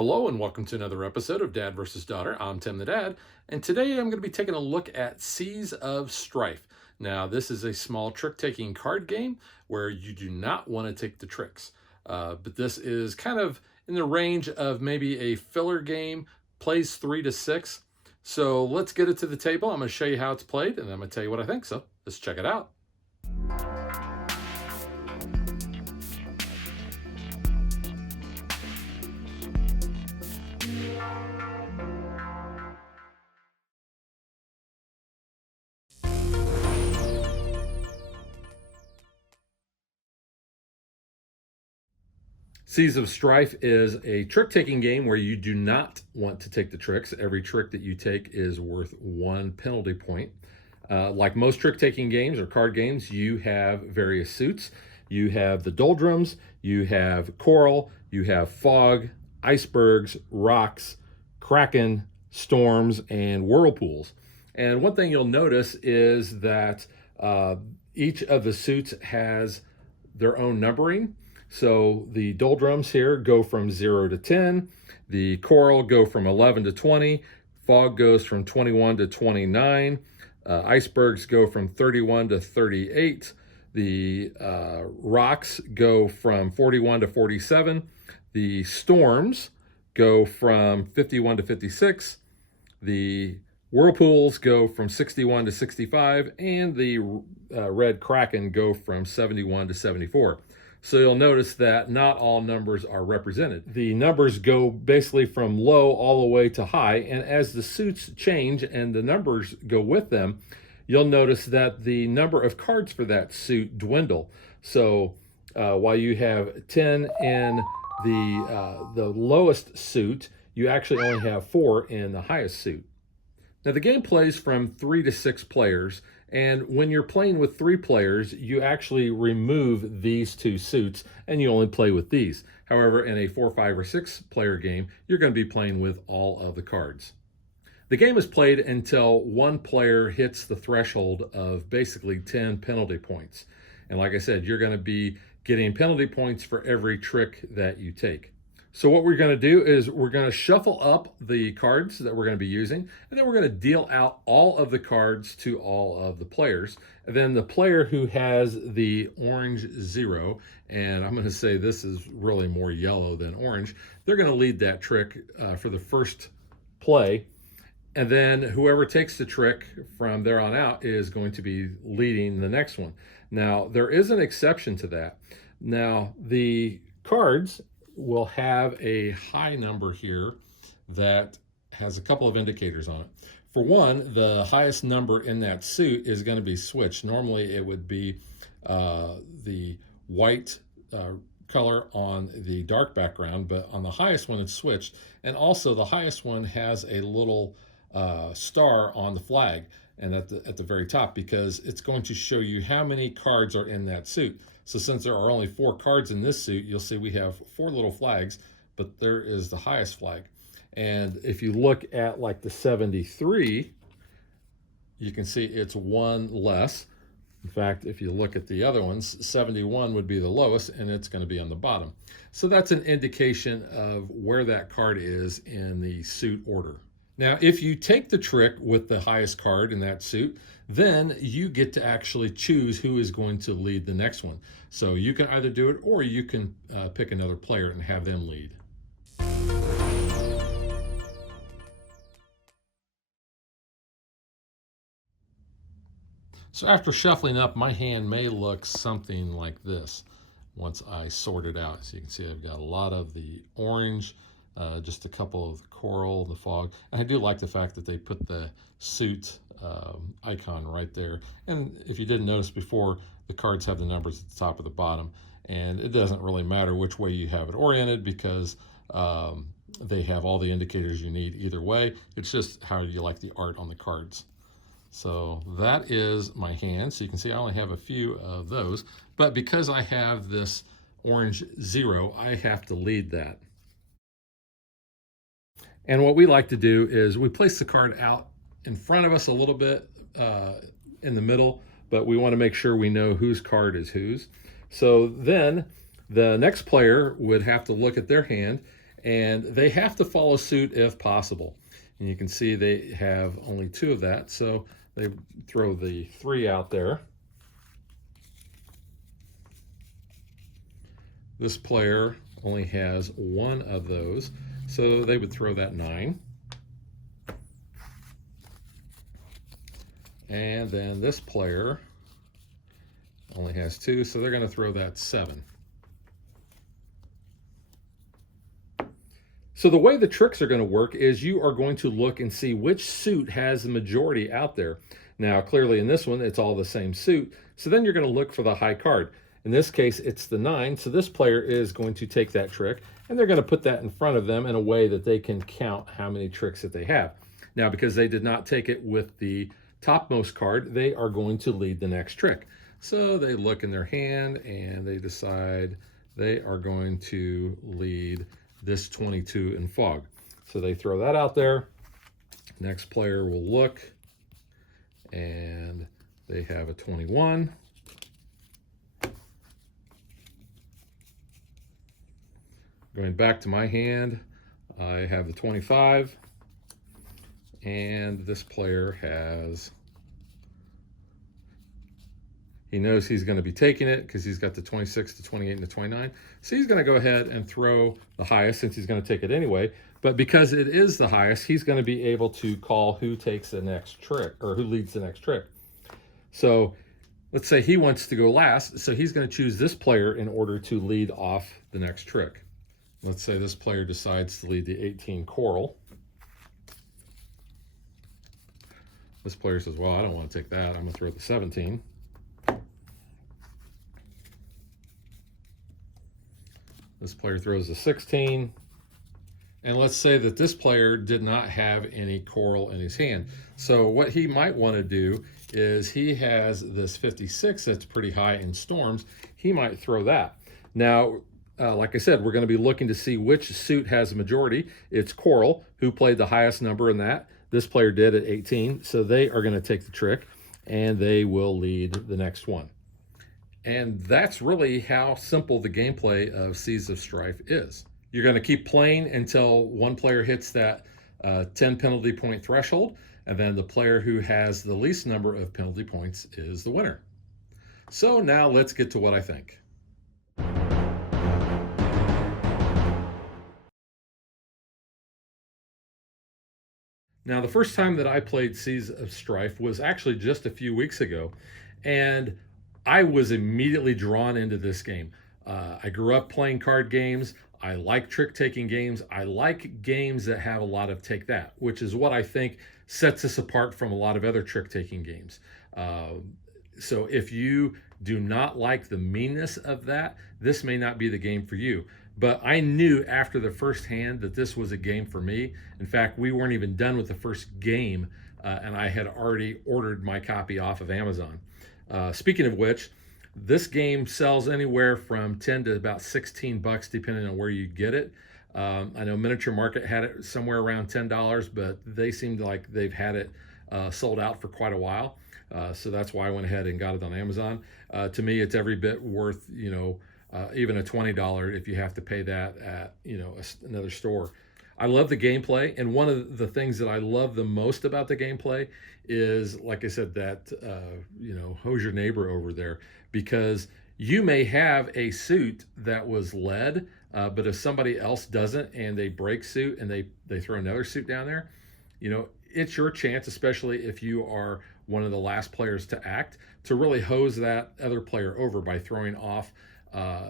Hello and welcome to another episode of Dad versus Daughter. I'm Tim the Dad, and today I'm going to be taking a look at Seas of Strife. Now, this is a small trick-taking card game where you do not want to take the tricks. But this is kind of in the range of maybe a filler game, plays 3 to 6. So let's get it to the table. I'm going to show you how it's played, and I'm going to tell you what I think. So let's check it out. Seas of Strife is a trick-taking game where you do not want to take the tricks. Every trick that you take is worth 1 penalty point. Like most trick-taking games or card games, you have various suits. You have the doldrums, you have coral, you have fog, icebergs, rocks, kraken, storms, and whirlpools. And one thing you'll notice is that each of the suits has their own numbering. So the doldrums here go from 0 to 10, the coral go from 11 to 20, fog goes from 21 to 29, icebergs go from 31 to 38, the rocks go from 41 to 47, the storms go from 51 to 56, the whirlpools go from 61 to 65, and the red kraken go from 71 to 74. So you'll notice that not all numbers are represented. The numbers go basically from low all the way to high, and as the suits change and the numbers go with them, you'll notice that the number of cards for that suit dwindle. So while you have 10 in the lowest suit, you actually only have 4 in the highest suit. Now the game plays from 3 to 6 players, and when you're playing with 3 players, you actually remove these 2 suits and you only play with these. However, in a 4, 5, or 6 player game, you're going to be playing with all of the cards. The game is played until one player hits the threshold of basically 10 penalty points. And like I said, you're going to be getting penalty points for every trick that you take. So what we're going to do is we're going to shuffle up the cards that we're going to be using, and then we're going to deal out all of the cards to all of the players. And then the player who has the orange 0, and I'm going to say this is really more yellow than orange, they're going to lead that trick for the first play. And then whoever takes the trick from there on out is going to be leading the next one. Now, there is an exception to that. Now, the cards will have a high number here that has a couple of indicators on it. For one, the highest number in that suit is going to be switched. Normally it would be the white color on the dark background, but on the highest one it's switched. And also the highest one has a little star on the flag and at the very top, because it's going to show you how many cards are in that suit. So since there are only 4 cards in this suit, you'll see we have 4 little flags, but there is the highest flag. And if you look at like the 73, you can see it's 1 less. In fact, if you look at the other ones, 71 would be the lowest, and it's going to be on the bottom. So that's an indication of where that card is in the suit order. Now, if you take the trick with the highest card in that suit, then you get to actually choose who is going to lead the next one. So you can either do it, or you can pick another player and have them lead. So after shuffling up, my hand may look something like this once I sort it out. So you can see I've got a lot of the orange, just a couple of the coral, the fog. And I do like the fact that they put the suit icon right there. And if you didn't notice before, the cards have the numbers at the top or the bottom. And it doesn't really matter which way you have it oriented, because they have all the indicators you need either way. It's just how you like the art on the cards. So that is my hand. So you can see I only have a few of those. But because I have this orange 0, I have to lead that. And what we like to do is we place the card out in front of us a little bit in the middle, but we want to make sure we know whose card is whose. So then the next player would have to look at their hand And they have to follow suit if possible. And you can see they have only 2 of that, so they throw the 3 out there. This player only has 1 of those, so they would throw that 9. And then this player only has 2, so they're going to throw that 7. So the way the tricks are going to work is you are going to look and see which suit has the majority out there. Now, clearly in this one, it's all the same suit. So then you're going to look for the high card. In this case, it's the 9. So this player is going to take that trick, and they're going to put that in front of them in a way that they can count how many tricks that they have. Now, because they did not take it with the topmost card, they are going to lead the next trick. So they look in their hand and they decide they are going to lead this 22 in fog. So they throw that out there. Next player will look and they have a 21. Going back to my hand, I have the 25, and this player has, he knows he's going to be taking it because he's got the 26, the 28, and the 29. So he's going to go ahead and throw the highest since he's going to take it anyway. But because it is the highest, he's going to be able to call who takes the next trick or who leads the next trick. So let's say he wants to go last. So he's going to choose this player in order to lead off the next trick. Let's say this player decides to lead the 18 coral. This player says, well, I don't want to take that. I'm going to throw the 17. This player throws a 16. And let's say that this player did not have any coral in his hand. So what he might want to do is he has this 56 that's pretty high in storms. He might throw that. Now, like I said, we're going to be looking to see which suit has a majority. It's coral, who played the highest number in that. This player did at 18. So they are going to take the trick and they will lead the next one. And that's really how simple the gameplay of Seas of Strife is. You're going to keep playing until one player hits that 10 penalty point threshold, and then the player who has the least number of penalty points is the winner. So now let's get to what I think. Now, the first time that I played Seas of Strife was actually just a few weeks ago, and I was immediately drawn into this game. I grew up playing card games. I like trick-taking games. I like games that have a lot of take that, which is what I think sets us apart from a lot of other trick-taking games. So if you do not like the meanness of that, this may not be the game for you. But I knew after the first hand that this was a game for me. In fact, we weren't even done with the first game, and I had already ordered my copy off of Amazon. Speaking of which, this game sells anywhere from 10 to about 16 bucks depending on where you get it. I know Miniature Market had it somewhere around $10, but they seemed like they've had it sold out for quite a while. So that's why I went ahead and got it on Amazon. To me, it's every bit worth, even a $20 if you have to pay that at, another store. I love the gameplay, and one of the things that I love the most about the gameplay is, like I said, that, hose your neighbor over there, because you may have a suit that was led, but if somebody else doesn't and they break suit and they throw another suit down there, it's your chance, especially if you are one of the last players to act, to really hose that other player over by throwing off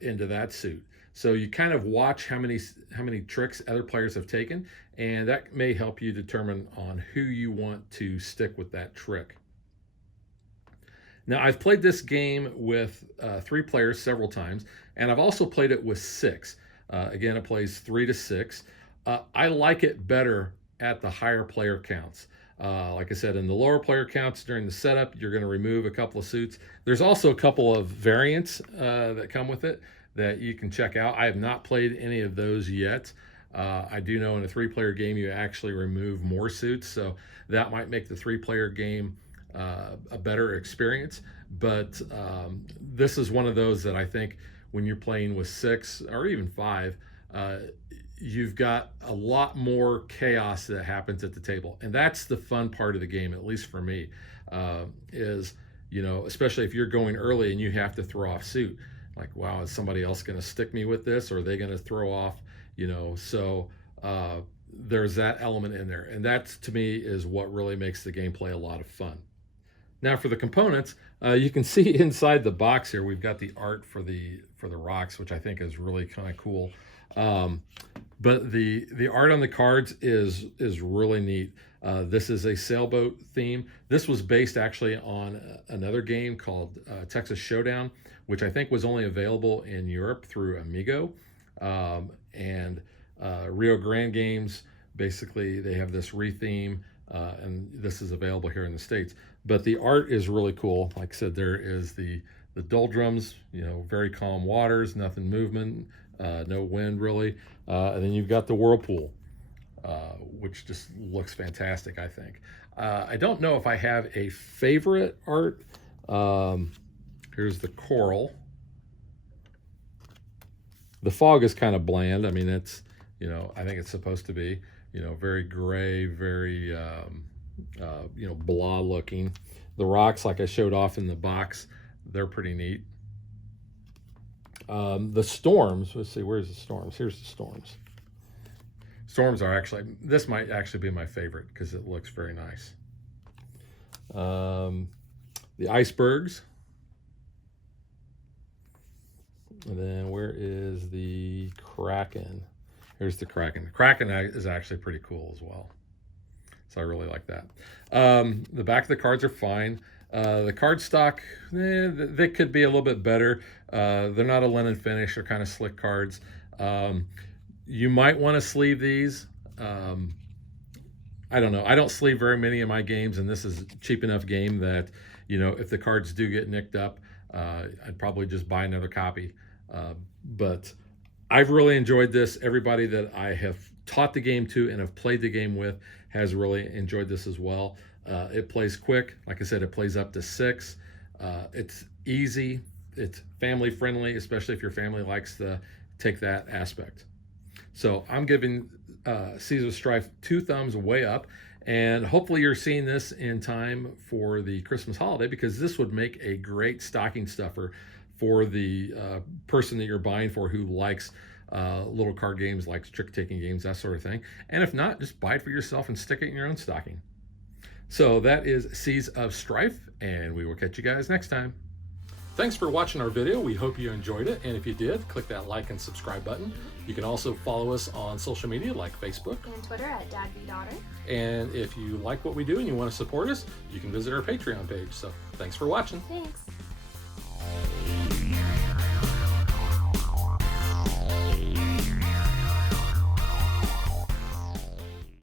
into that suit. So you kind of watch how many tricks other players have taken, and that may help you determine on who you want to stick with that trick. Now, I've played this game with 3 players several times, and I've also played it with 6. Again, it plays 3 to 6. I like it better at the higher player counts. Like I said, in the lower player counts during the setup, you're going to remove a couple of suits. There's also a couple of variants that come with it that you can check out. I have not played any of those yet. I do know in a 3-player game, you actually remove more suits, so that might make the 3-player game a better experience. But this is one of those that I think when you're playing with 6 or even 5, you've got a lot more chaos that happens at the table, and that's the fun part of the game, at least for me. Is, especially if you're going early and you have to throw off suit, like, wow, is somebody else going to stick me with this, or are they going to throw off, so there's that element in there, and that to me is what really makes the gameplay a lot of fun. Now for the components, you can see inside the box here, we've got the art for the rocks, which I think is really kind of cool. But the art on the cards is really neat. This is a sailboat theme. This was based actually on another game called Texas Showdown, which I think was only available in Europe through Amigo. And Rio Grande Games, basically they have this re-theme, and this is available here in the States. But the art is really cool. Like I said, there is the doldrums, very calm waters, nothing movement, no wind really. And then you've got the whirlpool, which just looks fantastic, I think. I don't know if I have a favorite art. Here's the coral. The fog is kind of bland. I mean, it's, I think it's supposed to be, very gray, very, blah looking. The rocks, like I showed off in the box, they're pretty neat. The storms, let's see, where's the storms? Here's the storms. Storms are actually, this might actually be my favorite because it looks very nice. The icebergs. And then where is the Kraken? Here's the Kraken. The Kraken is actually pretty cool as well. So I really like that. The back of the cards are fine. The card stock, they could be a little bit better. They're not a linen finish. They're kind of slick cards. You might want to sleeve these. I don't know. I don't sleeve very many of my games, and this is a cheap enough game that, if the cards do get nicked up, I'd probably just buy another copy. But I've really enjoyed this. Everybody that I have taught the game to and have played the game with has really enjoyed this as well. It plays quick. Like I said, it plays up to 6. It's easy. It's family friendly, especially if your family likes to take that aspect. So I'm giving Seas of Strife 2 thumbs way up. And hopefully you're seeing this in time for the Christmas holiday, because this would make a great stocking stuffer for the person that you're buying for who likes little card games, likes trick-taking games, that sort of thing. And if not, just buy it for yourself and stick it in your own stocking. So that is Seas of Strife, and we will catch you guys next time. Thanks for watching our video. We hope you enjoyed it, and if you did, click that like and subscribe button. You can also follow us on social media like Facebook and Twitter at DadBeDaughter. And if you like what we do and you want to support us, you can visit our Patreon page. So thanks for watching. Thanks.